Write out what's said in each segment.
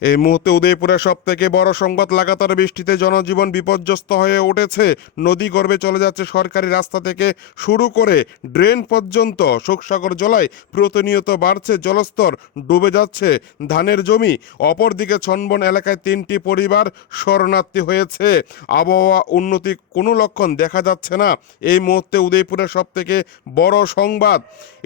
এই মুহূর্তে উদয়পুরের সব থেকে বড় সংবাদ লাগাতার বৃষ্টিতে জনজীবন বিপর্যস্ত হয়ে উঠেছে। নদী গর্ভে চলে যাচ্ছে সরকারি রাস্তা থেকে শুরু করে ড্রেন পর্যন্ত। শোকসাগর জলায় প্রতিনিয়ত বাড়ছে জলস্তর, ডুবে যাচ্ছে ধানের জমি। অপরদিকে ছনবন এলাকায় তিনটি পরিবার শরণার্থী হয়েছে। আবহাওয়া উন্নতি কোনো লক্ষণ দেখা যাচ্ছে না। এই মুহূর্তে উদয়পুরের সব থেকে বড় সংবাদ।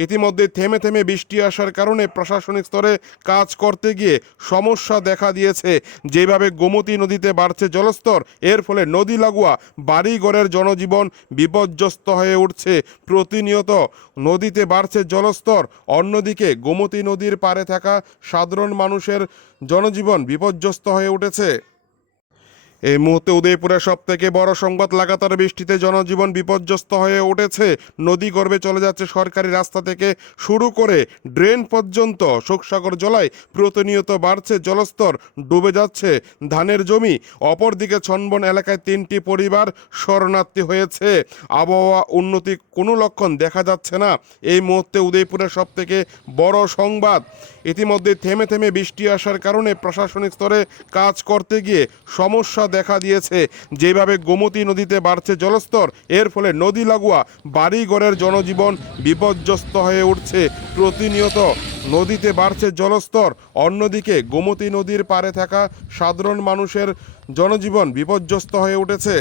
ইতিমধ্যে থেমে থেমে বৃষ্টি আসার কারণে প্রশাসনিক স্তরে কাজ করতে গিয়ে সমস্যা দেখা দিয়েছে। যেভাবে গোমতী নদীতে বাড়ছে জলস্তর, এর ফলে নদী লাগোয়া, বাড়িঘরের জনজীবন বিপর্যস্ত হয়ে উঠছে। প্রতিনিয়ত নদীতে বাড়ছে জলস্তর, অন্যদিকে গোমতী নদীর পারে থাকা সাধারণ মানুষের জনজীবন বিপর্যস্ত হয়ে উঠেছে। এই মুহূর্তে উদয়পুরের সব থেকে বড় সংবাদ লাগাতার বৃষ্টিতে জনজীবন বিপর্যস্ত হয়ে উঠেছে। নদী গর্ভে চলে যাচ্ছে সরকারি রাস্তা থেকে শুরু করে ড্রেন পর্যন্ত। শোকসাগর জলায় প্রতিনিয়ত বাড়ছে জলস্তর, ডুবে যাচ্ছে ধানের জমি। অপরদিকে ছনবন এলাকায় তিনটি পরিবার শরণার্থী হয়েছে। আবহাওয়া উন্নতি কোনো লক্ষণ দেখা যাচ্ছে না। এই মুহূর্তে উদয়পুরের সব থেকে বড় সংবাদ। ইতিমধ্যে থেমে থেমে বৃষ্টি আসার কারণে প্রশাসনিক স্তরে কাজ করতে গিয়ে সমস্যা দেখা দিয়েছে। যেভাবে গোমতী নদীতে বাড়ছে জলস্তর, এর ফলে নদী লাগোয়া, বাড়িঘরের জনজীবন বিপর্যস্ত হয়ে উঠছে। প্রতিনিয়ত নদীতে বাড়ছে জলস্তর, অন্যদিকে গোমতী নদীর পারে থাকা সাধারণ মানুষের জনজীবন বিপর্যস্ত হয়ে উঠেছে।